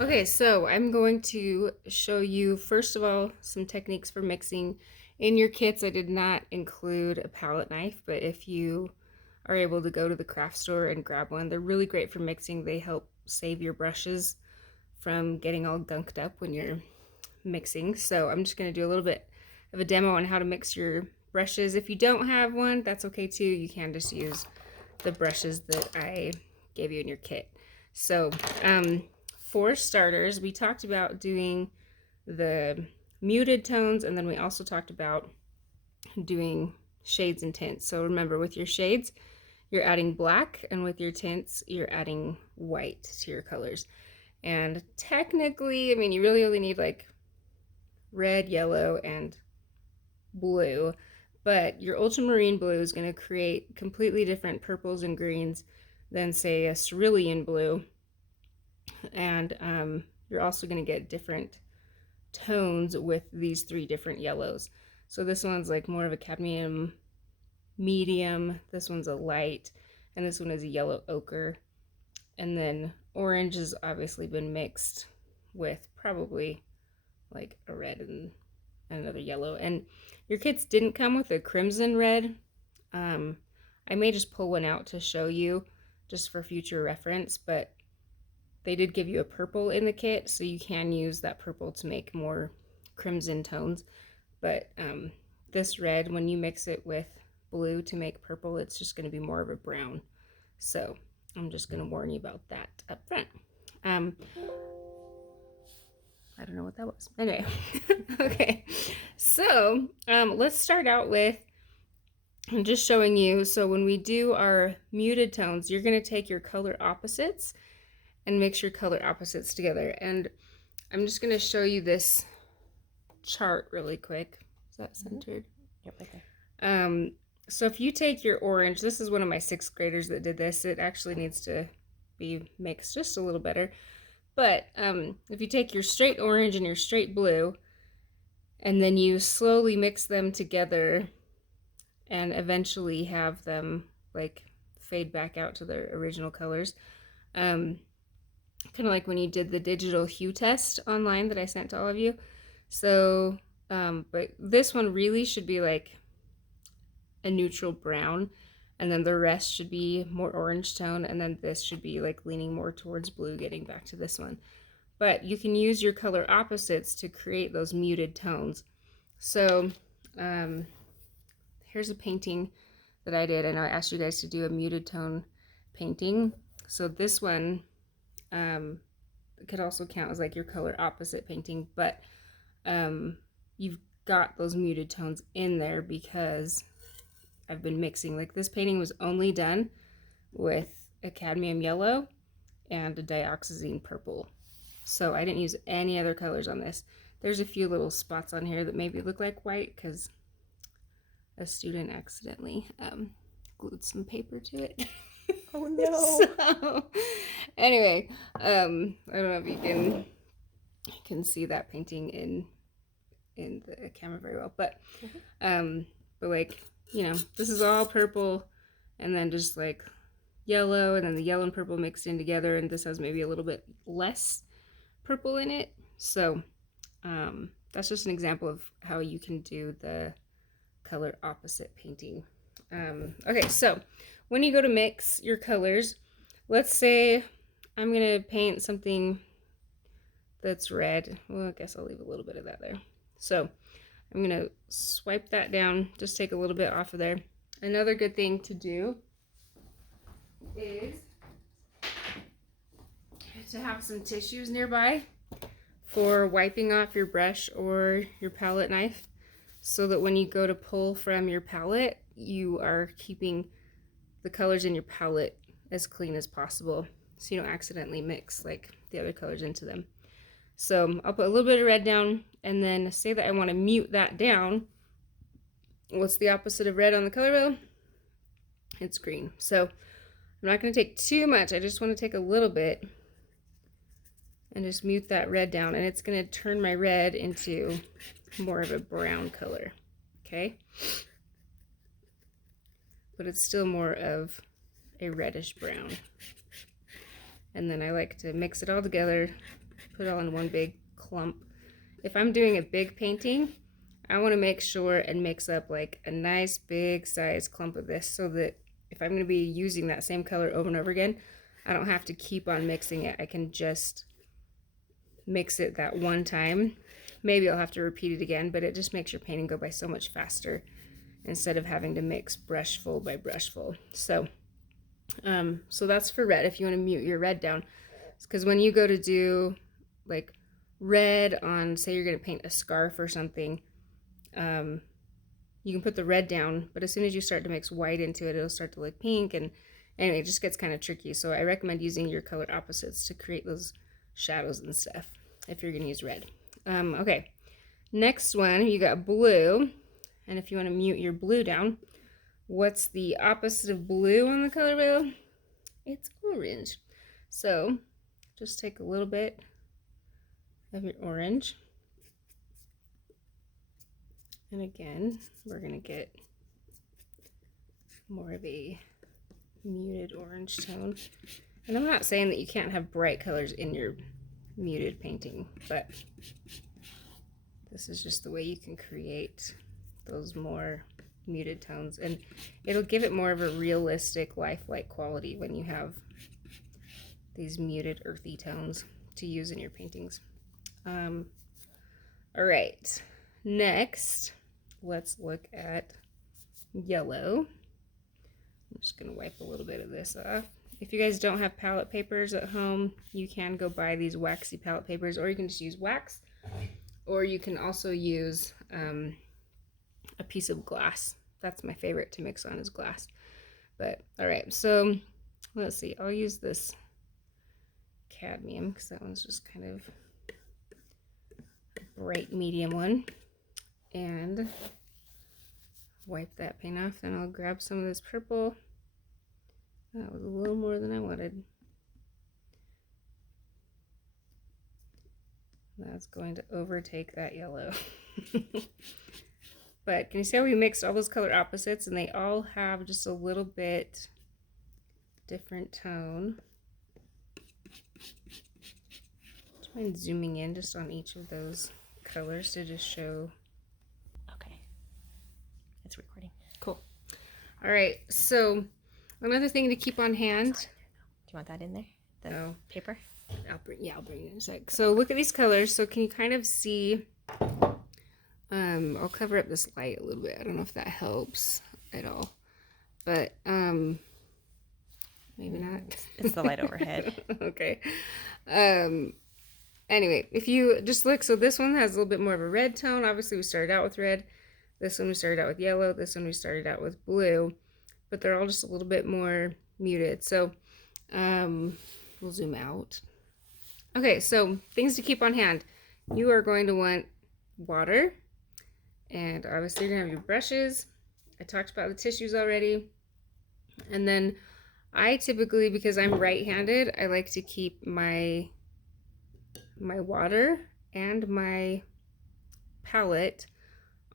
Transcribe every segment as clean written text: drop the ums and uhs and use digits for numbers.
Okay, so I'm going to show you, first of all, some techniques for mixing. In your kits, I did not include a palette knife, but if you are able to go to the craft store and grab one, they're really great for mixing. They help save your brushes from getting all gunked up when you're mixing. So I'm just going to do a little bit of a demo on how to mix your brushes. If you don't have one, that's okay too. You can just use the brushes that I gave you in your kit. So, for starters, we talked about doing the muted tones, and then we also talked about doing shades and tints. So remember, with your shades, you're adding black, and with your tints, you're adding white to your colors. And technically, I mean, you really only need like red, yellow, and blue, but your ultramarine blue is going to create completely different purples and greens than, say, a cerulean blue. And you're also going to get different tones with these three different yellows. So this one's like more of a cadmium medium, this one's a light, and this one is a yellow ochre. And then orange has obviously been mixed with probably like a red and another yellow. And your kits didn't come with a crimson red. Um, I may just pull one out to show you just for future reference, but they did give you a purple in the kit, so you can use that purple to make more crimson tones. But this red, when you mix it with blue to make purple, it's just going to be more of a brown. So I'm just going to warn you about that up front. Um, I don't know what that was. Anyway, okay. So let's start out with I'm just showing you. So when we do our muted tones, you're going to take your color opposites and mix your color opposites together. And I'm just going to show you this chart really quick. Is that centered? Yep, right there. So if you take your orange, this is one of my sixth graders that did this. It actually needs to be mixed just a little better. But if you take your straight orange and your straight blue, and then you slowly mix them together and eventually have them like fade back out to their original colors. Kind of like when you did the digital hue test online that I sent to all of you. So, but this one really should be like a neutral brown, and then the rest should be more orange tone, and then this should be like leaning more towards blue, getting back to this one. But you can use your color opposites to create those muted tones. So, um, here's a painting that I did. I know I asked you guys to do a muted tone painting. So this one could also count as like your color opposite painting, but you've got those muted tones in there because I've been mixing. Like this painting was only done with a cadmium yellow and a dioxazine purple. So I didn't use any other colors on this. There's a few little spots on here that maybe look like white because a student accidentally glued some paper to it. Oh no. So anyway, I don't know if you can see that painting in the camera very well, but like, you know, this is all purple and then just like yellow, and then the yellow and purple mixed in together, and this has maybe a little bit less purple in it. So that's just an example of how you can do the color opposite painting. Okay, so when you go to mix your colors, let's say I'm gonna paint something that's red. Well, I guess I'll leave a little bit of that there. So I'm gonna swipe that down, just take a little bit off of there. Another good thing to do is to have some tissues nearby for wiping off your brush or your palette knife, so that when you go to pull from your palette, you are keeping the colors in your palette as clean as possible so you don't accidentally mix like the other colors into them. So I'll put a little bit of red down, and then say that I want to mute that down. What's the opposite of red on the color wheel? It's green. So I'm not going to take too much. I just want to take a little bit and just mute that red down, and it's going to turn my red into more of a brown color. Okay? But it's still more of a reddish brown. And then I like to mix it all together, put it all in one big clump. If I'm doing a big painting, I want to make sure and mix up like a nice big size clump of this so that if I'm going to be using that same color over and over again, I don't have to keep on mixing it. I can just mix it that one time. Maybe I'll have to repeat it again, but it just makes your painting go by so much faster instead of having to mix brushful by brushful. So that's for red. If you want to mute your red down, because when you go to do like red on, say you're going to paint a scarf or something, you can put the red down, but as soon as you start to mix white into it, it'll start to look pink, and anyway, it just gets kind of tricky. So I recommend using your color opposites to create those shadows and stuff if you're going to use red. Okay, next one, you got blue, and if you want to mute your blue down, what's the opposite of blue on the color wheel? It's orange. So just take a little bit of your orange. And again, we're going to get more of a muted orange tone. And I'm not saying that you can't have bright colors in your muted painting, but this is just the way you can create those more muted tones. And it'll give it more of a realistic, lifelike quality when you have these muted earthy tones to use in your paintings. All right, next, let's look at yellow. I'm just gonna wipe a little bit of this off. If you guys don't have palette papers at home, you can go buy these waxy palette papers, or you can just use wax, or you can also use a piece of glass. That's my favorite to mix on, is glass. But all right, so let's see, I'll use this cadmium because that one's just kind of a bright medium one, and wipe that paint off. Then I'll grab some of this purple. That was a little more than I wanted. That's going to overtake that yellow. But can you see how we mixed all those color opposites and they all have just a little bit different tone? Do you mind zooming in just on each of those colors to just show? Okay. It's recording. Cool. All right, so another thing to keep on hand. Do you want that in there? The paper? I'll bring it in a sec. So look at these colors. So can you kind of see, I'll cover up this light a little bit. I don't know if that helps at all, but maybe not. It's the light overhead. Okay. Anyway, if you just look, so this one has a little bit more of a red tone. Obviously we started out with red. This one we started out with yellow. This one we started out with blue, but they're all just a little bit more muted. So we'll zoom out. Okay, so things to keep on hand. You are going to want water, and obviously you're gonna have your brushes. I talked about the tissues already. And then I typically, because I'm right-handed, I like to keep my water and my palette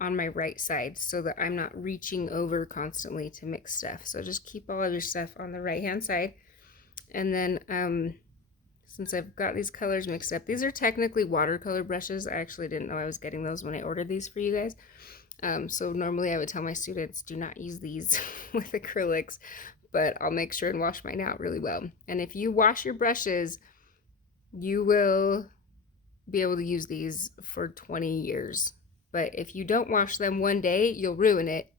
on my right side so that I'm not reaching over constantly to mix stuff. So just keep all of your stuff on the right-hand side. And then since I've got these colors mixed up, these are technically watercolor brushes. I actually didn't know I was getting those when I ordered these for you guys. So normally I would tell my students, do not use these with acrylics, but I'll make sure and wash mine out really well. And if you wash your brushes, you will be able to use these for 20 years. But if you don't wash them one day, you'll ruin it.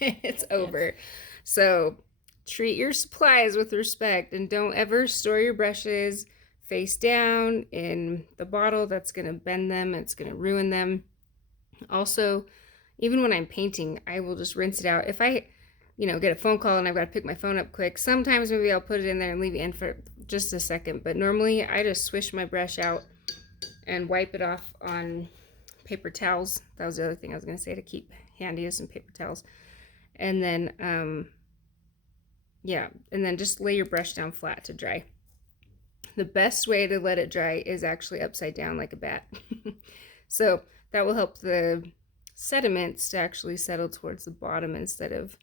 It's over. So treat your supplies with respect, and don't ever store your brushes face down in the bottle. That's going to bend them. It's going to ruin them. Also, even when I'm painting, I will just rinse it out. If I, get a phone call and I've got to pick my phone up quick, sometimes maybe I'll put it in there and leave it in for just a second. But normally I just swish my brush out and wipe it off on paper towels. That was the other thing I was going to say, to keep handy, is some paper towels. And then, and then just lay your brush down flat to dry. The best way to let it dry is actually upside down like a bat. So that will help the sediments to actually settle towards the bottom instead of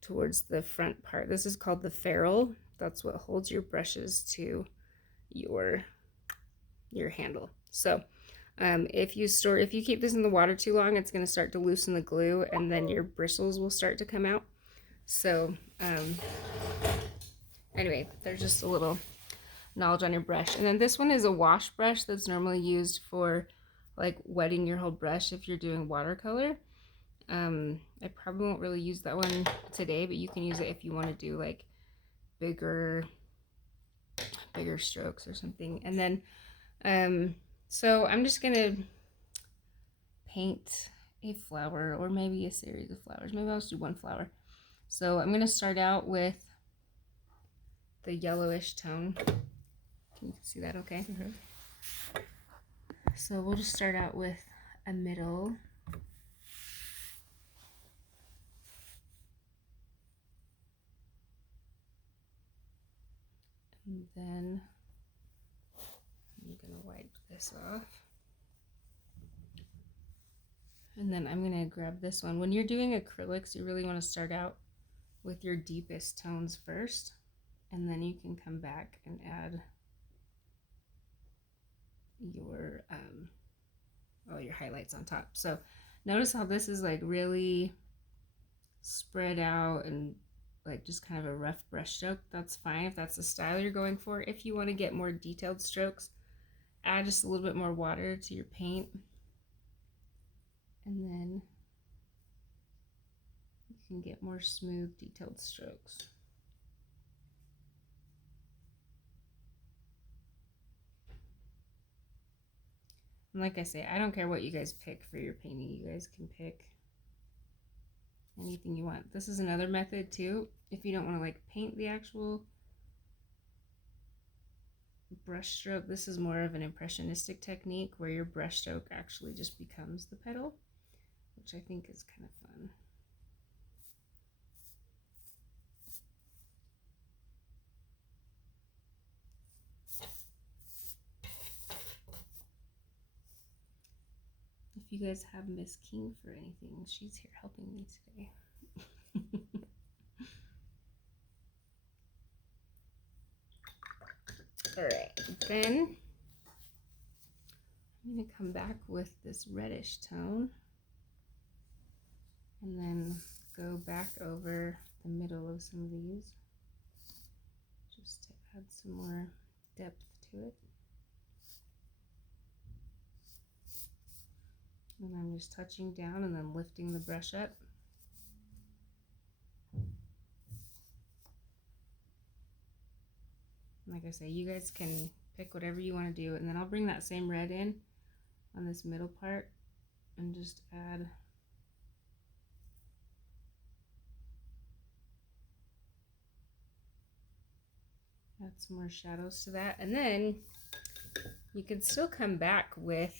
towards the front part. This is called the ferrule. That's what holds your brushes to your handle. So if you keep this in the water too long, it's going to start to loosen the glue, and then your bristles will start to come out. So anyway, there's just a little knowledge on your brush. And then this one is a wash brush that's normally used for like wetting your whole brush if you're doing watercolor. I probably won't really use that one today, but you can use it if you want to do like bigger strokes or something. And then so I'm just gonna paint a flower, or maybe a series of flowers. Maybe I'll just do one flower. So I'm gonna start out with the yellowish tone. Can you see that okay? Mm-hmm. So we'll just start out with a middle. And then I'm gonna wipe this off. And then I'm gonna grab this one. When you're doing acrylics, you really want to start out with your deepest tones first, and then you can come back and add your your highlights on top. So notice how this is like really spread out and like just kind of a rough brush stroke. That's fine if that's the style you're going for. If you want to get more detailed strokes, add just a little bit more water to your paint, and then you can get more smooth detailed strokes. And like I say, I don't care what you guys pick for your painting. You guys can pick anything you want. This is another method too. If you don't want to like paint the actual brush stroke, this is more of an impressionistic technique where your brush stroke actually just becomes the petal, which I think is kind of fun. If you guys have Miss King for anything, she's here helping me today. All right, then I'm going to come back with this reddish tone and then go back over the middle of some of these just to add some more depth to it. And I'm just touching down and then lifting the brush up. Like I say, you guys can pick whatever you want to do, and then I'll bring that same red in on this middle part and just add some more shadows to that. And then you can still come back with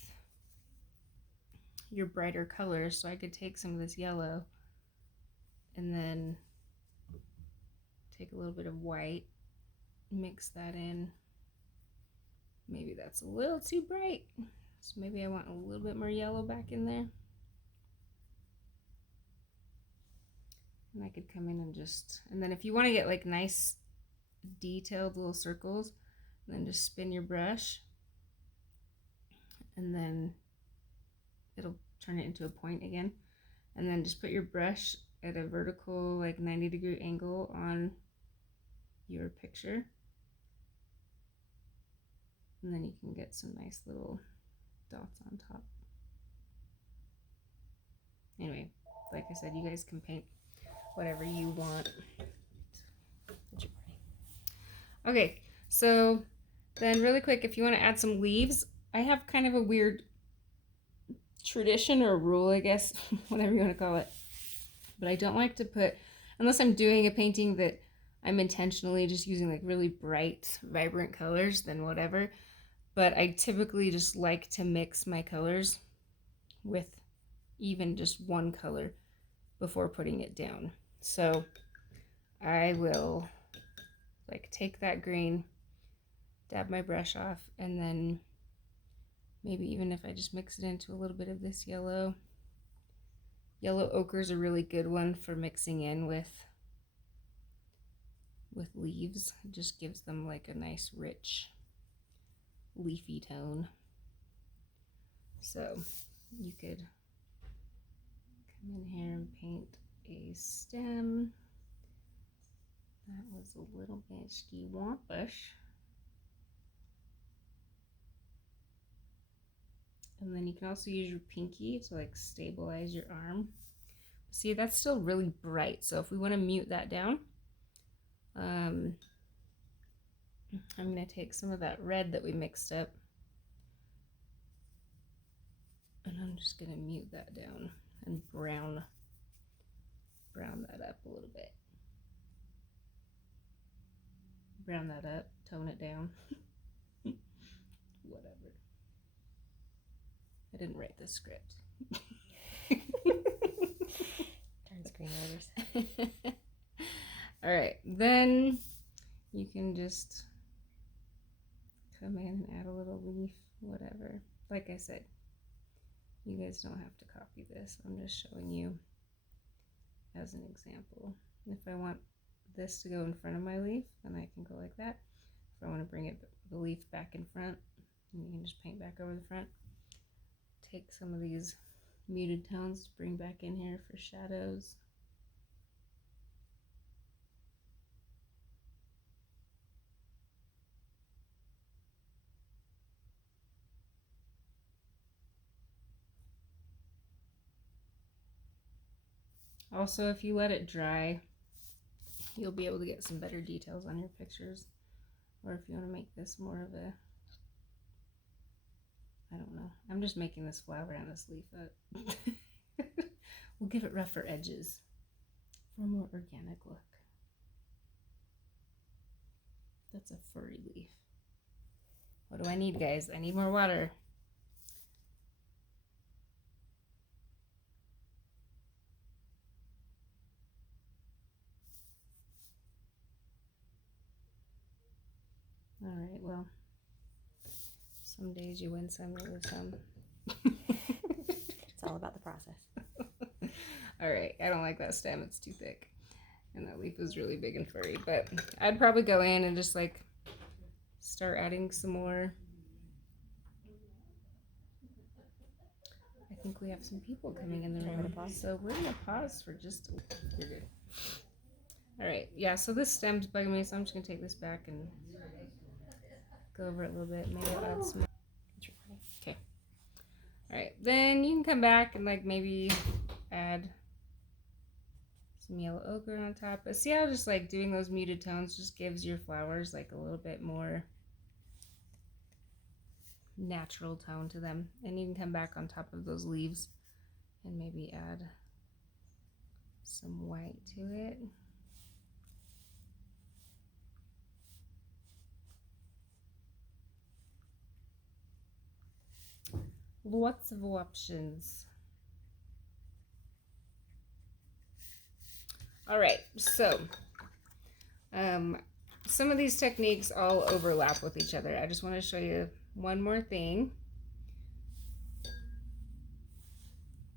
your brighter colors. So I could take some of this yellow and then take a little bit of white, mix that in. Maybe that's a little too bright, so maybe I want a little bit more yellow back in there. And I could come in and and then if you want to get like nice detailed little circles, then just spin your brush and then it'll turn it into a point again. And then just put your brush at a vertical like 90-degree angle on your picture, and then you can get some nice little dots on top. Anyway, like I said, you guys can paint whatever you want. Okay, so then really quick, if you want to add some leaves, I have kind of a weird tradition or rule, I guess, whatever you want to call it. But I don't like to put, unless I'm doing a painting that I'm intentionally just using like really bright, vibrant colors, then whatever. But I typically just like to mix my colors with even just one color before putting it down. So I will like take that green, dab my brush off, and then maybe even if I just mix it into a little bit of this yellow. Yellow ochre is a really good one for mixing in with leaves. It just gives them like a nice rich leafy tone. So you could come in here and paint a stem. That was a little bit ski-wompish. And then you can also use your pinky to like stabilize your arm. See, that's still really bright. So if we want to mute that down, I'm going to take some of that red that we mixed up, and I'm just going to mute that down and brown that up a little bit. Brown that up, tone it down. Whatever. I didn't write this script. Turn screenwriters. All right, then you can just come in and add a little leaf, whatever. Like I said, you guys don't have to copy this. I'm just showing you as an example. If I want this to go in front of my leaf, then I can go like that. If I want to bring the leaf back in front, you can just paint back over the front. Take some of these muted tones to bring back in here for shadows. Also, if you let it dry, you'll be able to get some better details on your pictures. Or if you want to make this more of a, I don't know. I'm just making this flower and this leaf up. We'll give it rougher edges for a more organic look. That's a furry leaf. What do I need, guys? I need more water. All right, well, some days you win some, you lose some. It's all about the process. All right, I don't like that stem. It's too thick. And that leaf is really big and furry. But I'd probably go in and just like start adding some more. I think we have some people coming in the room. So we're going to pause for just a little. You're good. All right, yeah, so this stem's bugging me, so I'm just going to take this back and go over it a little bit. Maybe I'll add some. Okay. All right, then you can come back and like maybe add some yellow ochre on top. But see how just like doing those muted tones just gives your flowers like a little bit more natural tone to them. And you can come back on top of those leaves and maybe add some white to it. Lots of options. All right, so some of these techniques all overlap with each other. I just want to show you one more thing.